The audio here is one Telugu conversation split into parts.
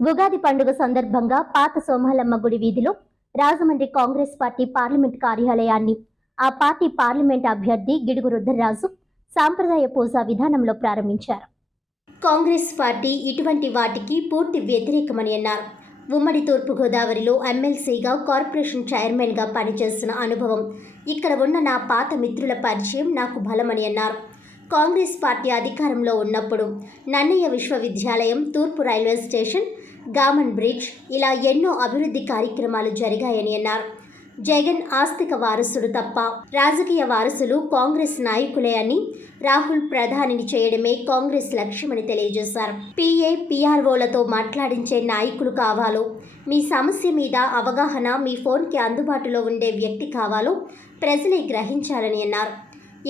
ఉగాది పండుగ సందర్భంగా పాత సోమాలమ్మ గుడి వీధిలో రాజమండ్రి కాంగ్రెస్ పార్టీ పార్లమెంట్ కార్యాలయాన్ని ఆ పార్టీ పార్లమెంట్ అభ్యర్థి గిడుగు రుద్రరాజు సాంప్రదాయ పూజా విధానంలో ప్రారంభించారు. కాంగ్రెస్ పార్టీ ఇటువంటి వాటికి పూర్తి వ్యతిరేకమని అన్నారు. ఉమ్మడి తూర్పుగోదావరిలో ఎమ్మెల్సీగా కార్పొరేషన్ చైర్మన్గా పనిచేసిన అనుభవం, ఇక్కడ ఉన్న నా పాత మిత్రుల పరిచయం నాకు బలమని అన్నారు. కాంగ్రెస్ పార్టీ అధికారంలో ఉన్నప్పుడు నన్నయ్య విశ్వవిద్యాలయం, తూర్పు రైల్వే స్టేషన్, గామన్ బ్రిడ్జ్ ఇలా ఎన్నో అభివృద్ధి కార్యక్రమాలు జరిగాయని అన్నారు. జగన్ ఆస్తిక వారసుడు తప్ప రాజకీయ వారసులు కాంగ్రెస్ నాయకులే అని, రాహుల్ ప్రధానిని చేయడమే కాంగ్రెస్ లక్ష్యమని తెలియజేశారు. పిఆర్ఓలతో మాట్లాడించే నాయకులు కావాలో, మీ సమస్య మీద అవగాహన మీ ఫోన్కి అందుబాటులో ఉండే వ్యక్తి కావాలో ప్రజలే గ్రహించాలని అన్నారు.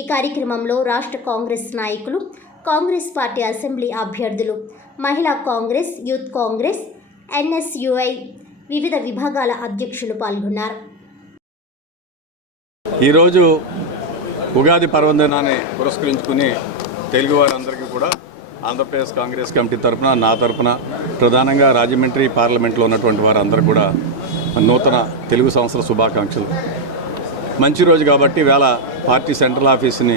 ఈ కార్యక్రమంలో రాష్ట్ర కాంగ్రెస్ నాయకులు, కాంగ్రెస్ పార్టీ అసెంబ్లీ అభ్యర్థులు, మహిళా కాంగ్రెస్, యూత్ కాంగ్రెస్, ఎన్ఎస్యుఐ వివిధ విభాగాల అధ్యక్షులు పాల్గొన్నారు. ఈరోజు ఉగాది పర్వదినాన్ని పురస్కరించుకుని తెలుగు వారందరికీ కూడా ఆంధ్రప్రదేశ్ కాంగ్రెస్ కమిటీ తరఫున, నా తరఫున, ప్రధానంగా రాజమండ్రి పార్లమెంట్లో ఉన్నటువంటి వారందరూ కూడా నూతన తెలుగు సంవత్సర శుభాకాంక్షలు. మంచి రోజు కాబట్టి వేళ పార్టీ సెంట్రల్ ఆఫీస్ని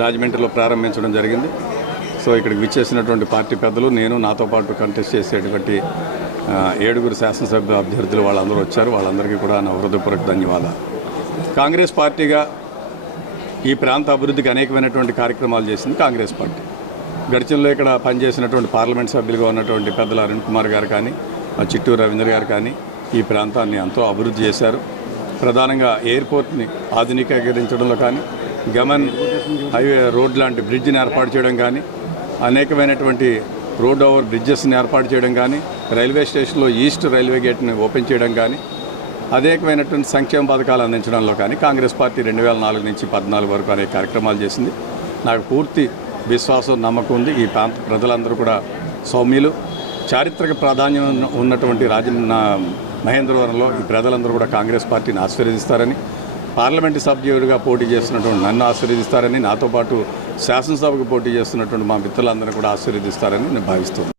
రాజమండ్రిలో ప్రారంభించడం జరిగింది. సో ఇక్కడికి విచ్చేసినటువంటి పార్టీ పెద్దలు, నేను, నాతో పాటు కంటెస్ట్ చేసేటువంటి 7 శాసనసభ్య అభ్యర్థులు వాళ్ళందరూ వచ్చారు. వాళ్ళందరికీ కూడా నా హృదయపూర్వక ధన్యవాదాలు. కాంగ్రెస్ పార్టీగా ఈ ప్రాంత అభివృద్ధికి అనేకమైనటువంటి కార్యక్రమాలు చేసింది కాంగ్రెస్ పార్టీ. గడిచిలో ఇక్కడ పనిచేసినటువంటి పార్లమెంట్ సభ్యులుగా ఉన్నటువంటి పెద్దల అరుణ్ కుమార్ గారు కానీ, చిట్టూరు రవీంద్ర గారు కానీ ఈ ప్రాంతాన్ని ఎంతో అభివృద్ధి చేశారు. ప్రధానంగా ఎయిర్పోర్ట్ని ఆధునికీకరించడంలో కానీ, గమన్ హైవే రోడ్ లాంటి బ్రిడ్జిని ఏర్పాటు చేయడం కానీ, అనేకమైనటువంటి రోడ్ ఓవర్ బ్రిడ్జెస్ని ఏర్పాటు చేయడం కానీ, రైల్వే స్టేషన్లో ఈస్ట్ రైల్వే గేట్ని ఓపెన్ చేయడం కానీ, అనేకమైనటువంటి సంక్షేమ పథకాలు అందించడంలో కానీ కాంగ్రెస్ పార్టీ 2004 నుంచి 2014 వరకు అనేక కార్యక్రమాలు చేసింది. నాకు పూర్తి విశ్వాసం, నమ్మకం ఉంది. ఈ ప్రాంత ప్రజలందరూ కూడా సౌమ్యులు. చారిత్రక ప్రాధాన్యం ఉన్నటువంటి మహేంద్రవరంలో ఈ ప్రజలందరూ కూడా కాంగ్రెస్ పార్టీని ఆశీర్వదిస్తారని, పార్లమెంటు సభ్యుడిగా పోటీ చేస్తున్నటువంటి నన్ను ఆశీర్వదిస్తారని, నాతో పాటు శాసనసభకు పోటీ చేస్తున్నటువంటి మా మిత్రులందరూ కూడా ఆశీర్వదిస్తారని నేను భావిస్తున్నాను.